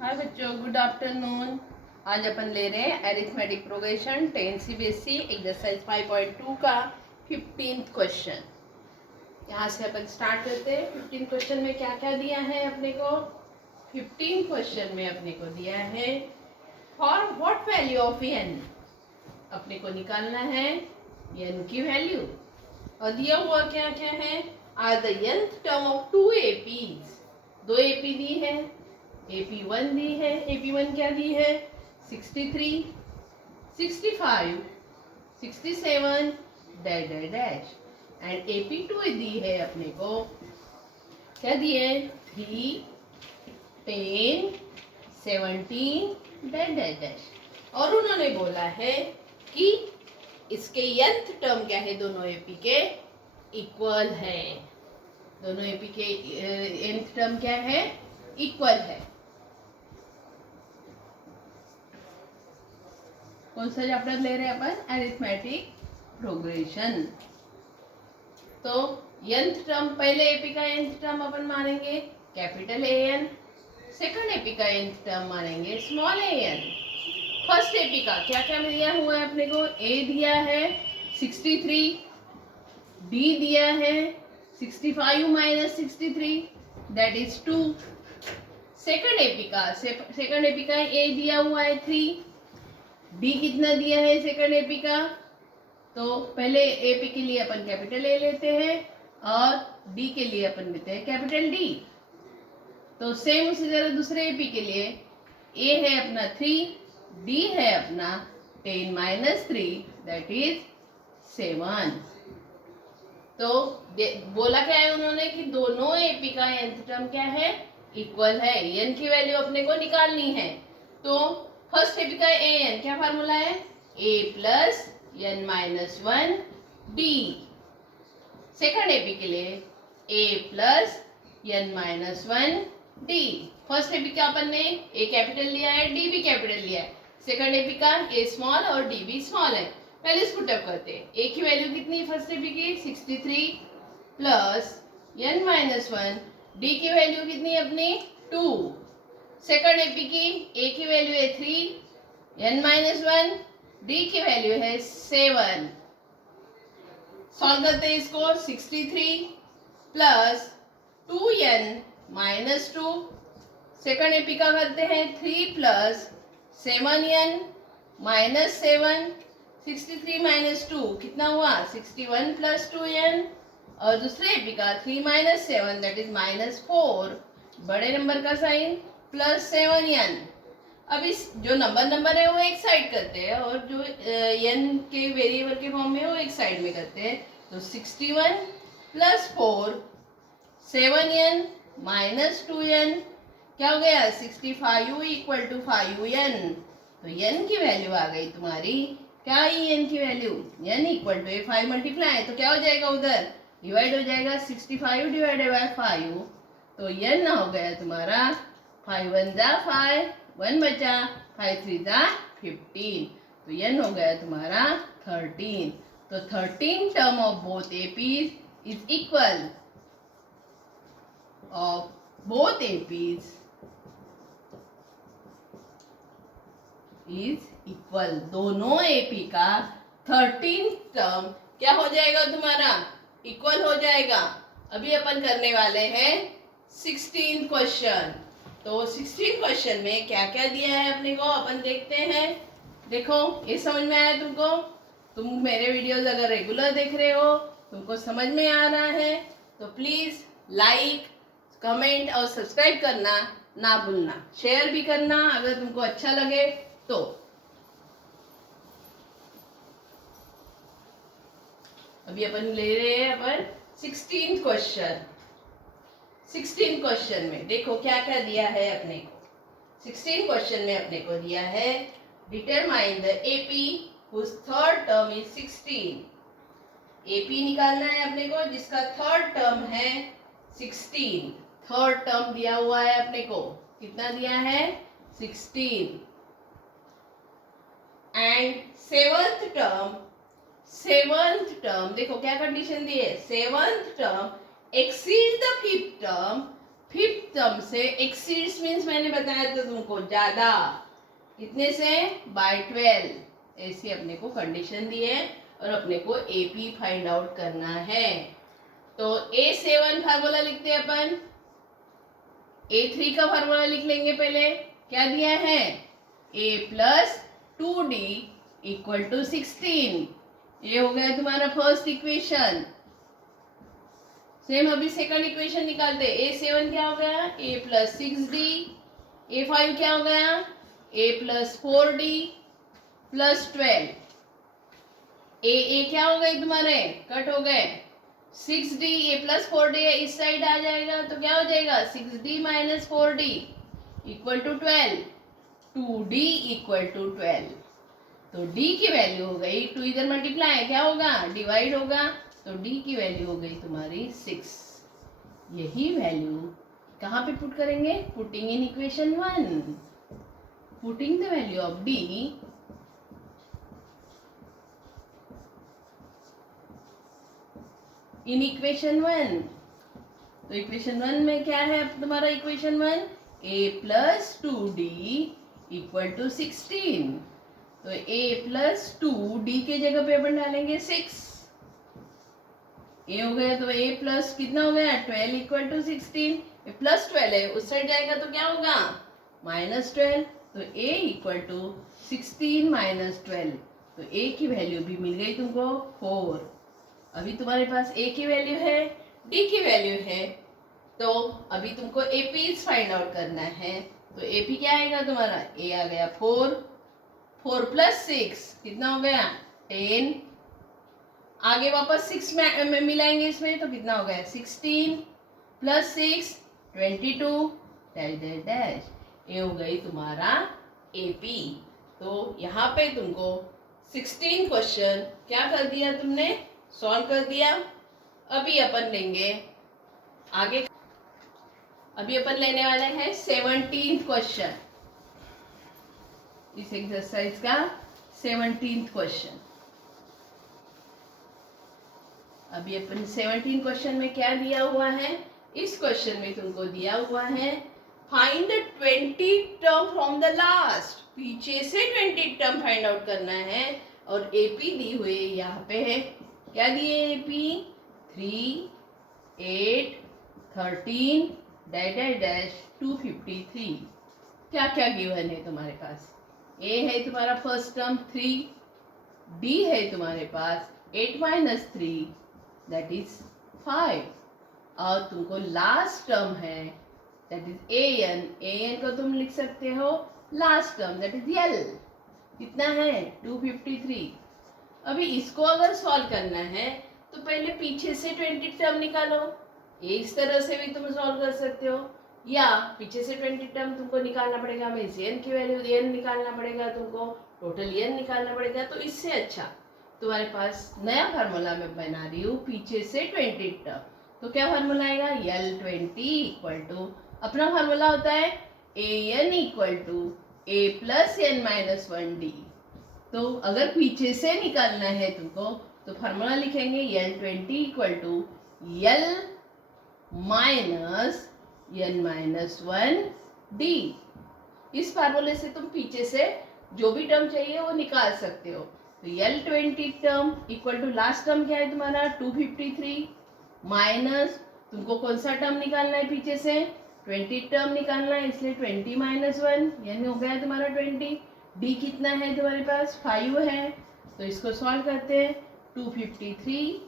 हाय बच्चों, good afternoon. आज अपन ले रहे हैं अरिथमेटिक प्रोग्रेशन 10 सीबीएसई एक्सरसाइज 5.2 का 15th क्वेश्चन। यहाँ से अपन स्टार्ट करते हैं। 15 क्वेश्चन में क्या क्या दिया है अपने को? 15 क्वेश्चन में अपने को दिया है for what value of n. अपने को निकालना है एन की वैल्यू। और दिया हुआ क्या क्या है? Are the nth term of two APs. दो एपी दी है, AP1 दी है। AP1 क्या दी है? 63, 65, 67 dash dash dash. And AP2 दी है अपने को, क्या दी है? 3, 10, 17 डैश डैश डैश। और उन्होंने बोला है कि इसके nth टर्म क्या है? दोनों एपी के इक्वल है। दोनों एपी के nth टर्म क्या है? इक्वल है। कौन सा चैप्टर ले रहे हैं अपन? Arithmetic progression. तो nth टर्म, पहले एपी का nth टर्म अपन मानेंगे कैपिटल AN। सेकंड एपी का nth टर्म मानेंगे स्मॉल an। फर्स्ट एपी का क्या क्या दिया हुआ है अपने को? A दिया है 63, D दिया है 65 minus 63 that is 2। Second AP का A दिया हुआ है 3, डी कितना दिया है सेकंड एपी का? तो पहले एपी के लिए अपन कैपिटल ए लेते हैं और डी के लिए अपन लेते हैं कैपिटल डी। तो सेम उसी तरह दूसरे एपी के लिए ए है अपना 3, डी है अपना 10 माइनस 3 दैट इज 7। तो बोला क्या है उन्होंने कि दोनों एपी का nth टर्म क्या है? इक्वल है। एन की वैल्यू अपने को निकालनी है। तो फर्स्ट एपी का एन क्या फार्मूला है? A plus n minus 1 d. Second AP के लिए a plus n minus 1 d. First AP का अपन ने ए कैपिटल लिया है, डी भी कैपिटल लिया है। सेकंड एपी का ए स्मॉल और डी भी स्मॉल है। पहले इसको टप करते हैं। ए की वैल्यू कितनी फर्स्ट एपी की? 63 प्लस एन माइनस 1। डी की वैल्यू कितनी अपनी? 2। सेकंड एपी की ए की वैल्यू है 3, एन माइनस 1, डी की वैल्यू है 7। सॉल्व करते हैं इसको। 63 plus 2n minus 2। Second AP का करते हैं 3 प्लस 7n माइनस 7। 63 माइनस 2 कितना हुआ? 61 प्लस 2n। और दूसरे एपी का 3 माइनस 7 दैट इज माइनस 4। बड़े नंबर का साइन प्लस 7n। अब इस जो नंबर है वो एक साइड करते हैं और जो n के वेरिएबल के फॉर्म में वो एक साइड में करते हैं। तो 61 प्लस 4 7n माइनस 2n क्या हो गया? 65 इक्वल टू 5n। तो n की वैल्यू आ गई तुम्हारी। क्या आई n की value? n equal to 5 multiply तो क्या हो जाएगा? उधर डिवाइड हो जाएगा। 65 डिवाइडेड बाय 5 तो n हो गया तुम्हारा 5 1 जा 5, 1 बचा, 5 3 जा 15। तो n हो गया तुम्हारा 13। तो 13 term of both APs is equal of both APs is equal. दोनों एपी का 13 टर्म क्या हो जाएगा तुम्हारा? इक्वल हो जाएगा। अभी अपन करने वाले हैं 16 क्वेश्चन। तो 16 क्वेश्चन में क्या क्या दिया है अपने को अपन देखते हैं। देखो ये समझ में आया तुमको? तुम मेरे वीडियोस अगर रेगुलर देख रहे हो, तुमको समझ में आ रहा है तो प्लीज लाइक, कमेंट और सब्सक्राइब करना ना भूलना। शेयर भी करना अगर तुमको अच्छा लगे तो। अभी अपन ले रहे हैं अपन 16 क्वेश्चन। 16 क्वेश्चन में देखो क्या क्या दिया है अपने को। 16 क्वेश्चन में अपने को दिया है determine the AP whose third term is 16। AP निकालना है अपने को जिसका थर्ड टर्म है 16। थर्ड टर्म दिया हुआ है अपने को। कितना दिया है? 16। एंड सेवंथ टर्म देखो क्या कंडीशन दी है? Seventh term exceeds the fifth term fifth term से एक्सीड्स मीन्स मैंने बताया था तुमको ज्यादा, कितने से, बाय 12। ऐसी अपने को कंडीशन दी है और अपने को एपी फाइंड आउट करना है। तो A7 फार्मूला लिखते हैं अपन, A3 का फार्मूला लिख लेंगे पहले। क्या दिया है, A plus 2D equal to 16। ये हो गया तुम्हारा फर्स्ट इक्वेशन। सेम अभी सेकंड इक्वेशन निकालते। A7 क्या हो गया, A प्लस 6D। A5 क्या हो गया, A प्लस 4D प्लस 12। ए क्या हो गए तुम्हारे, कट हो गए। 6D, A प्लस 4D इस साइड आ जाएगा तो क्या हो जाएगा, 6D minus 4D equal to 12। 2D equal to 12। तो D की वैल्यू हो गई, 2 इधर मल्टीप्लाई क्या होगा, डिवाइड होगा, तो D की वैल्यू हो गई तुम्हारी 6। यही वैल्यू कहाँ पे पुट करेंगे, putting in equation 1, putting the value of D in equation 1। तो इक्वेशन 1 में क्या है तुम्हारा, equation 1 A plus 2D equal to 16। तो A प्लस 2D के जगह पे अपन डालेंगे 6। A हो गया तो A प्लस कितना हो गया, 12 इक्वल टू 16। प्लस 12 है, उस साइड जाएगा तो क्या होगा, माइनस 12। तो A इक्वल टू 16 माइनस 12। तो A की वैल्यू भी मिल गई तुमको 4। अभी तुम्हारे पास A की वैल्यू है, D की वैल्यू है, तो अभी तुमको AP फाइंड आउट करना है। तो AP क्या आएगा तुम्हारा, A आ गया 4, 4 प्लस 6 कितना हो गया 10। आगे वापस 6 में मिलाएंगे इसमें, तो कितना हो गया 16 प्लस 6 22 डैश डैश डैश। ये हो गई तुम्हारा AP। तो यहाँ पे तुमको 16 क्वेश्चन क्या कर दिया तुमने, सॉल्व कर दिया। अभी अपन लेंगे आगे, अभी अपन लेने वाले हैं 17th क्वेश्चन, इस एक्सरसाइज का 17th क्वेश्चन। अभी अपन 17 क्वेश्चन में क्या दिया हुआ है, इस क्वेश्चन में तुमको दिया हुआ है find the 20 term from the last. पीछे से 20 टर्म फाइंड आउट करना है और एपी दी हुई यहाँ पे है। क्या दिए एपी, 3 8 13 डैश डैश डैश 253। क्या क्या गिवन है तुम्हारे पास, ए है तुम्हारा फर्स्ट टर्म 3, डी है तुम्हारे पास 8 माइनस 3 दैट इज 5, और तुमको लास्ट टर्म है दैट इज एन। एन को तुम लिख सकते हो last term that is L. कितना है 253। अभी इसको अगर सॉल्व करना है तो पहले पीछे से 20 टर्म निकालो। इस तरह से भी तुम सॉल्व कर सकते हो, या पीछे से 20 टर्म तुमको निकालना पड़ेगा, मीन्स एन की वैल्यू एन निकालना पड़ेगा तुमको, टोटल एन निकालना पड़ेगा। तो इससे अच्छा तुम्हारे पास नया फार्मूला मैं बना रही हूँ, पीछे से 20 टर्म। तो क्या फार्मूला आएगा, L20 इक्वल टू, अपना फार्मूला होता है AN equal to A plus n minus 1D। तो अगर पीछे से निकालना है तुमको तो फार्मूला लिखेंगे L20 equal to L minus n minus 1D। इस फार्मूले से तुम पीछे से जो भी टर्म चाहिए वो निकाल सकते हो। तो L20 term equal to last term क्या है तुम्हारा 253 माइनस तुमको कौन सा टर्म निकालना है, पीछे से 20 टर्म निकालना है, इसलिए 20 माइनस 1 यानी हो गया तुम्हारा 20। डी कितना है तुम्हारे पास 5 है, तो इसको सॉल्व करते हैं। 253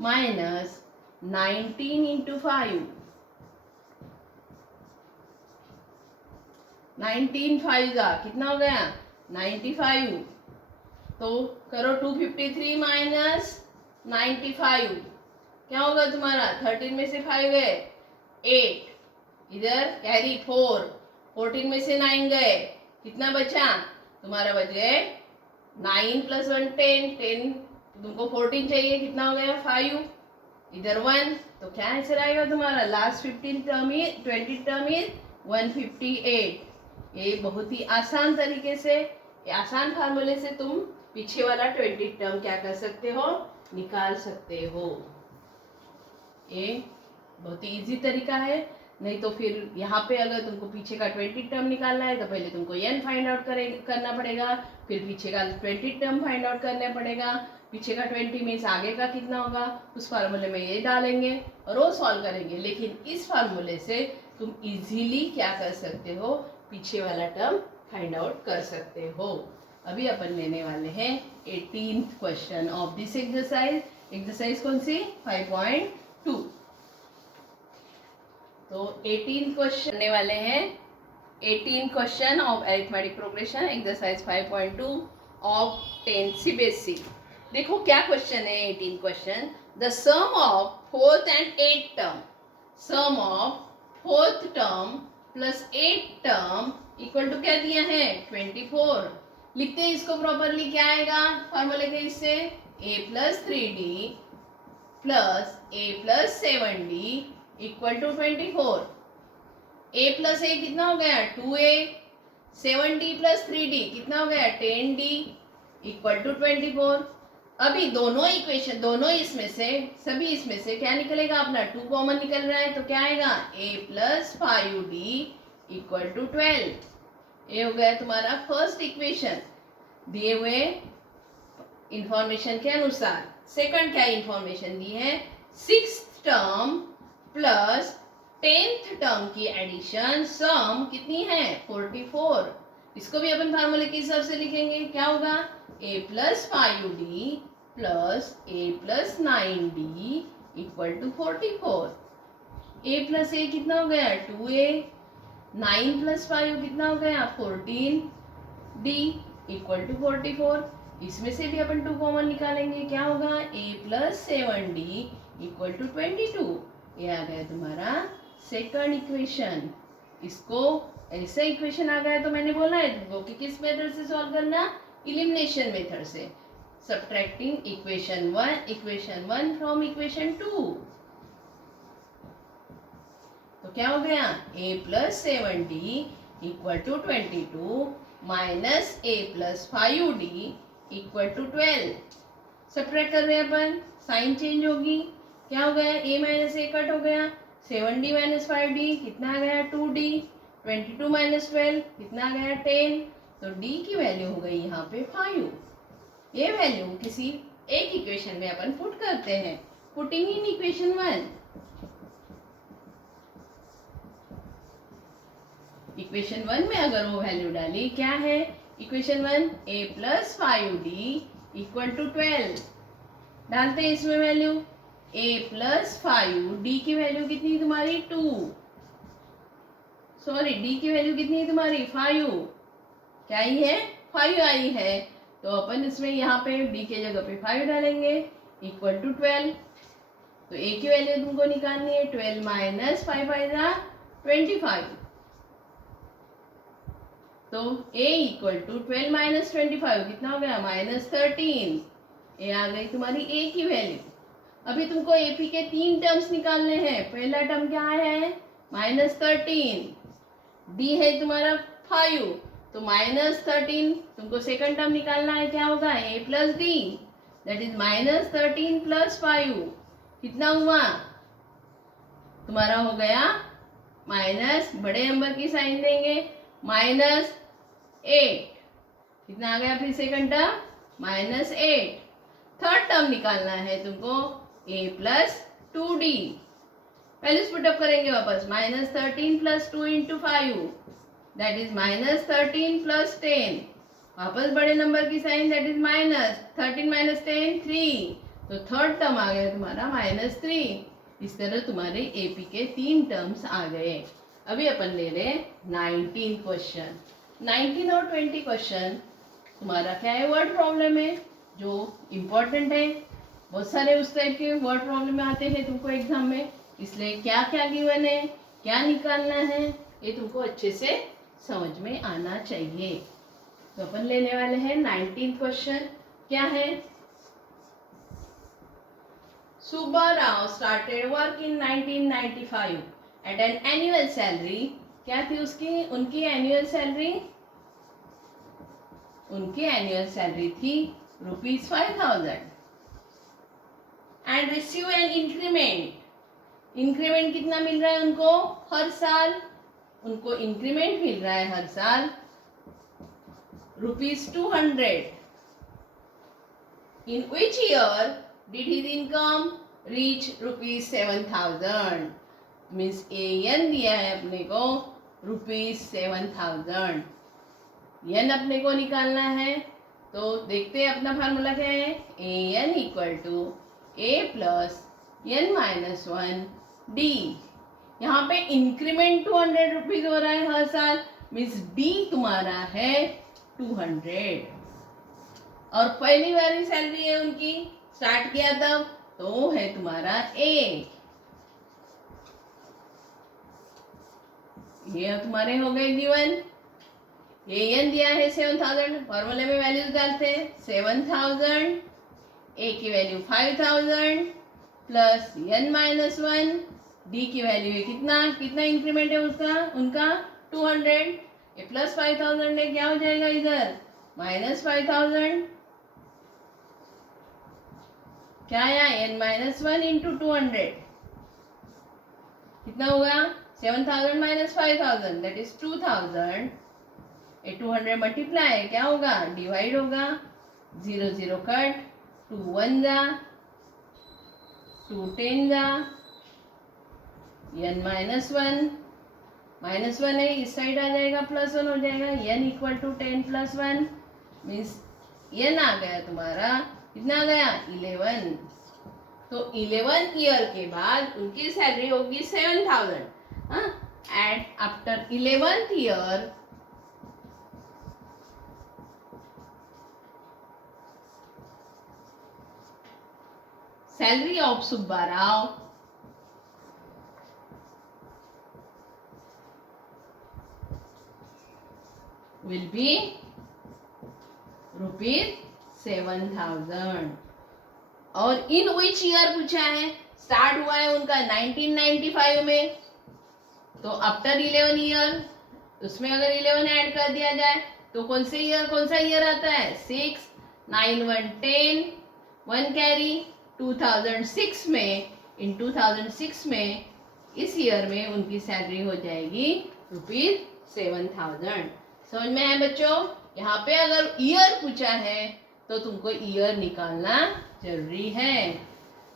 माइनस 19 इंटू 5, 19 5 का कितना हो गया 95। तो करो 253 माइनस 95 क्या होगा तुम्हारा, 13 में से 5 गए 8, इधर कैरी 4, 14 में से 9 गए, कितना बचा तुम्हारा, बच गए 9 प्लस 1 10, 10 तुमको 14 चाहिए, कितना हो गया 5, इधर 1, तो क्या आंसर आएगा तुम्हारा, last 15 term is 20 term is 158। ये बहुत ही आसान तरीके से, आसान फार्मूले से तुम पीछे वाला 20 टर्म क्या कर सकते हो, निकाल सकते हो। ये बहुत ही इजी तरीका है। नहीं तो फिर यहाँ पे अगर तुमको पीछे का 20 टर्म निकालना है तो पहले तुमको n फाइंड आउट करना पड़ेगा, फिर पीछे का 20 टर्म फाइंड आउट करना पड़ेगा। पीछे का 20 मीन्स आगे का कितना होगा, उस फार्मूले में ये डालेंगे और वो सॉल्व करेंगे। लेकिन इस फार्मूले से तुम इजीली क्या कर सकते हो, पीछे वाला टर्म फाइंड आउट कर सकते हो। अभी अपन लेने वाले हैं 18th question of this exercise. Exercise कौन सी, 5.2। तो 18 क्वेश्चन करने वाले हैं, 18 question of arithmetic progression exercise 5.2 of 10th CBSE। देखो क्या क्वेश्चन है 18 question. The sum of 4th and 8th term, sum of 4th term plus 8th term equal to क्या दिया है, 24। लिखते हैं इसको प्रॉपरली, क्या आएगा फॉर्मूले के इससे, a plus 3d plus a plus 7d equal to 24। a plus a कितना हो गया, 2a, 7d प्लस 3d कितना हो गया, 10d इक्वल टू 24। अभी दोनों इक्वेशन, दोनों इसमें से, सभी इसमें से क्या निकलेगा अपना, 2 कॉमन निकल रहा है तो क्या आएगा, a plus 5d equal to 12। ये हो गया तुम्हारा फर्स्ट इक्वेशन दिए हुए इंफॉर्मेशन के अनुसार। सेकंड क्या इंफॉर्मेशन दी है, 6th term plus 10th term की एडिशन सम कितनी है, 44। इसको भी अपन फार्मूले के हिसाब से लिखेंगे, क्या होगा, a plus 5d plus a plus 9d equal to 44। a plus a कितना हो गया, 2a, 9 प्लस 5 कितना हो गया, 14d इक्वल टू 44। इसमें से भी अपन 2 कॉमन निकालेंगे, क्या होगा, a plus 7d equal to 22। ये आ गया तुम्हारा सेकंड इक्वेशन। इसको ऐसा इक्वेशन आ गया तो मैंने बोला है तुमको कि किस मेथड से सॉल्व करना, एलिमिनेशन मेथड से, सब्ट्रैक्टिंग इक्वेशन 1 फ्रॉम इक्वेशन 2। तो क्या हो गया, a plus 7d equal to 22 minus a plus 5d equal to 12। Subtract कर रहे हैं अपन, साइन चेंज होगी, क्या हो गया, a माइनस a कट हो गया, 7d माइनस 5d कितना आ गया, 2d, 22 माइनस 12 कितना आ गया, 10। तो d की वैल्यू हो गई यहाँ पे 5। ये वैल्यू किसी एक इक्वेशन में अपन पुट करते हैं, पुटिंग इन इक्वेशन 1। इक्वेशन 1 में अगर वो वैल्यू डाली, क्या है equation 1, a plus 5d equal to 12। डालते हैं इसमें वैल्यू, a प्लस 5, d की वैल्यू कितनी तुम्हारी 2, सॉरी d की वैल्यू कितनी है तुम्हारी 5, क्या आई है 5 आई है। तो अपन इसमें यहाँ पे d के जगह पे 5 डालेंगे इक्वल टू 12। तो a की वैल्यू तुमको निकालनी है, 12 माइनस 5 आएगा 25। तो a इक्वल टू 12 माइनस 25 कितना हो गया, माइनस 13। ये आ गई तुम्हारी a की वैल्यू। अभी तुमको AP के 3 टर्म्स निकालने हैं। पहला टर्म क्या है, माइनस 13, d है तुम्हारा 5, तो माइनस 13। तुमको सेकंड टर्म निकालना है, क्या होगा, a plus d that is minus 13 plus 5 कितना हुआ तुम्हारा, हो गया माइनस, बड़े नंबर की साइन देंगे, माइनस 8 कितना आ गया, फिर second term minus 8। Third term निकालना है तुमको, a प्लस 2d, पहले पुटअप करेंगे वापस, minus 13 plus 2 into 5 that is minus 13 plus 10, वापस बड़े नंबर की sign that is minus 13 minus 10 3। तो थर्ड टर्म आ गया तुम्हारा माइनस 3। इस तरह तुम्हारे AP के 3 टर्म्स आ गए। अभी अपन ले रहे 19 क्वेश्चन। 19 और 20 क्वेश्चन तुम्हारा क्या है, वर्ड प्रॉब्लम है जो इम्पोर्टेंट है। बहुत सारे उस टाइप के वर्ड प्रॉब्लम आते हैं तुमको एग्जाम में, इसलिए क्या क्या गिवन है, क्या निकालना है, ये तुमको अच्छे से समझ में आना चाहिए। तो अपन लेने वाले हैं 19 क्वेश्चन। क्या है, Subbarao started work in 1995 at an annual salary, क्या थी उसकी, उनकी एनुअल सैलरी, उनकी एनुअल सैलरी थी ₹5000 and receive an increment increment कितना मिल रहा है उनको हर साल? उनको इंक्रीमेंट मिल रहा है हर साल ₹200. In which year did his income reach ₹7,000? Means AN दिया है अपने को ₹7,000. एन अपने को निकालना है, तो देखते हैं अपना फार्मूला क्या है. AN = A + n-1 D. यहाँ पे इंक्रीमेंट ₹200 हो रहा है हर साल, मीन्स D तुम्हारा है 200. और पहली बार सैलरी है उनकी, स्टार्ट किया तब, तो है तुम्हारा A. ये तुम्हारे हो गए गिवन. AN दिया है 7,000, फॉर्मूले में वैल्यूज डालते हैं. 7,000, A की वैल्यू 5,000 प्लस n-1, D की वैल्यू है कितना कितना इंक्रीमेंट है उसका उनका 200. ये प्लस 5,000 है, क्या हो जाएगा इधर -5,000. क्या आया n-1 इंटू 200 कितना होगा 7,000 - 5,000 दैट इज 2,000. ये 200 मल्टीप्लाई क्या होगा डिवाइड होगा. 0 0 कट, 2 1 जा, 2 10 जा, n-1 -1 है इस साइड आ जाएगा +1 हो जाएगा. n = 10 + 1 मीन्स n आ गया तुम्हारा कितना आ गया 11. तो 11 ईयर के बाद उनकी सैलरी होगी 7,000. And after 11th year salary of Subbarao will be ₹7,000. और इन विच ईयर पूछा है, स्टार्ट हुआ है उनका 1995 में, तो आफ्टर 11 ईयर उसमें अगर 11 ऐड कर दिया जाए तो कौन सा ईयर आता है 6 9 1 10 1 कैरी 2006 में. इन 2006 में इस ईयर में उनकी सैलरी हो जाएगी ₹7,000. समझ में है बच्चों. यहाँ पे अगर ईयर पूछा है तो तुमको ईयर निकालना जरूरी है.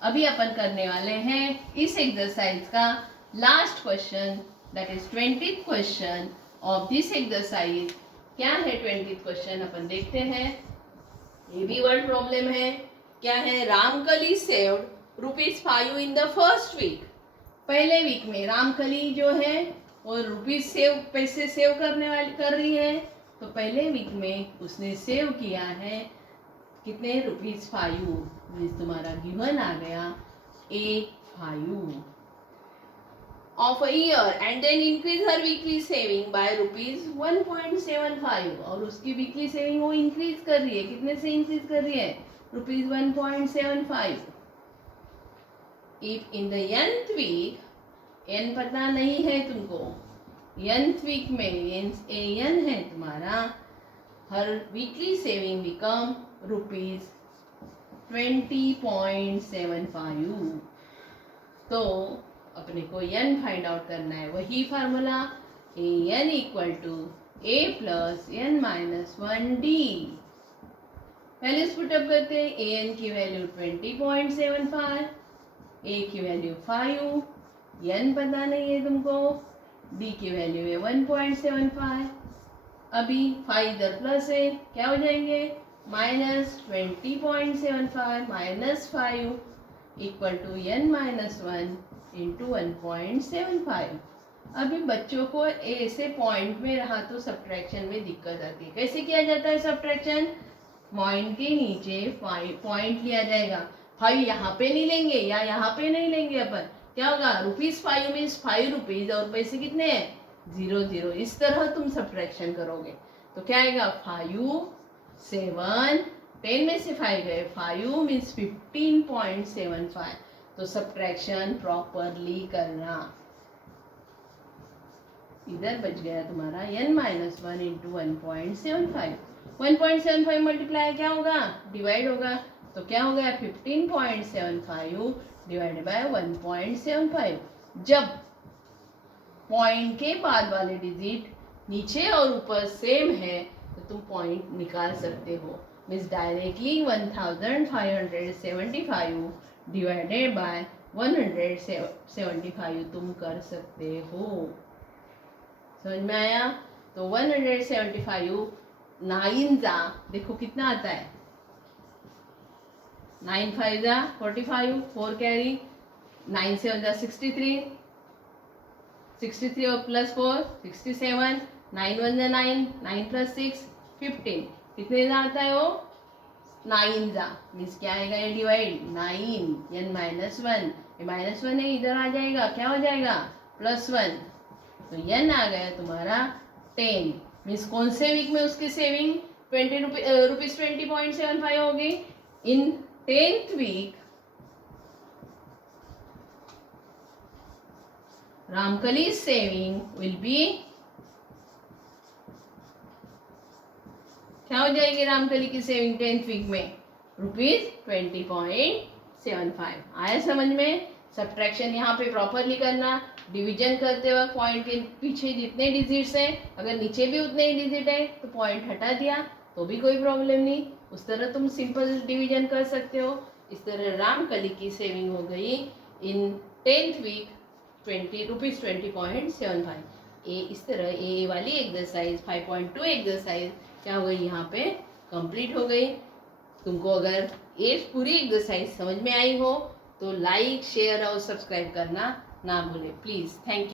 अभी अपन करने वाले हैं इस एक्सरसाइज का last question, that is 20th question of this exercise. क्या है 20th क्वेश्चन अपन देखते हैं. ये भी वर्ड प्रॉब्लम है. क्या है Ramkali saved ₹5 in the first week. पहले वीक में रामकली जो है वो पैसे सेव कर रही है. तो पहले वीक में उसने सेव किया है कितने ₹5 मीन्स तुम्हारा गिवन आ गया A5 of a year and then increase her weekly saving by ₹1.75. और उसकी वीकली सेविंग वो इंक्रीज कर रही है. कितने से इंक्रीज कर रही है ₹1.75. If in the nth week, n पता नहीं है तुमको, nth वीक में AN है तुम्हारा, हर वीकली सेविंग बिकम ₹20.75. तो अपने को n फाइंड आउट करना है. वही formula AN = A + n-1 D. Values put up करते हैं. AN की वैल्यू 20.75, A की वैल्यू 5, n पता नहीं है तुमको, D की वैल्यू है 1.75. अभी 5 इधर प्लस है, क्या हो जाएंगे -20.75 - 5 = n-1 इंटू 1.75. अभी बच्चों को ऐसे पॉइंट में रहा तो सब्ट्रैक्शन में दिक्कत आती है. कैसे किया जाता है सब्ट्रैक्शन. पॉइंट के नीचे पॉइंट लिया जाएगा. 5 यहाँ पे नहीं लेंगे या यहाँ पे नहीं लेंगे अपन. क्या होगा ₹5 मीन्स ₹5 और पैसे कितने हैं 0 0. इस तरह तुम सब्ट्रैक्शन करोगे तो क्या आएगा 5 7 10 में से 5 गए 5 मीन्स 15.75. तो सब्ट्रैक्शन प्रॉपरली करना. इधर बच गया तुम्हारा n-1 इंटू 1.75. 1.75 मल्टीप्लाई क्या होगा डिवाइड होगा. तो क्या हो गया 15.75 डिवाइडेड बाय 1.75. जब पॉइंट के बाद वाले डिजिट नीचे और ऊपर सेम है तो तुम पॉइंट निकाल सकते हो। मीन्स डायरेक्टली 1575 डिवाइडेड बाय 175 तुम कर सकते हो। समझ में आया? तो 175 9 जा, देखो कितना आता है, 9 5 जा 45, 4 कैरी, 9 7 जा 63, 63 और प्लस 4 67, 9 1 जा 9, 9 प्लस 6 15, कितने जा आता है वो, 9 जा। मीन्स क्या आएगा ये डिवाइड 9 n -1, ये -1 है, इधर आ जाएगा, क्या हो जाएगा +1, तो n आ गया तुम्हारा 10। मीन्स कौन से वीक में उसकी सेविंग ₹20.75 होगी? In 10th week Ramkali saving will be, क्या हो जाएगी रामकली की सेविंग 10th वीक में? ₹20.75। आया समझ में? सब्ट्रैक्शन यहाँ पे प्रॉपरली करना, डिवीजन करते वक्त पॉइंट के पीछे जितने डिजिट्स हैं, अगर नीचे भी उतने ही डिजिट है तो पॉइंट हटा दिया तो भी कोई प्रॉब्लम नहीं। उस तरह तुम सिंपल डिवीजन कर सकते हो। इस तरह रामकली की सेविंग हो गई इन 10th वीक ₹20.75। इस तरह ए वाली एक्सरसाइज 5.2 एक्सरसाइज क्या हो गई यहाँ पे कंप्लीट हो गई। तुमको अगर ये पूरी एक्सरसाइज समझ में आई हो तो लाइक शेयर और सब्सक्राइब करना ना भूले प्लीज़। Thank you.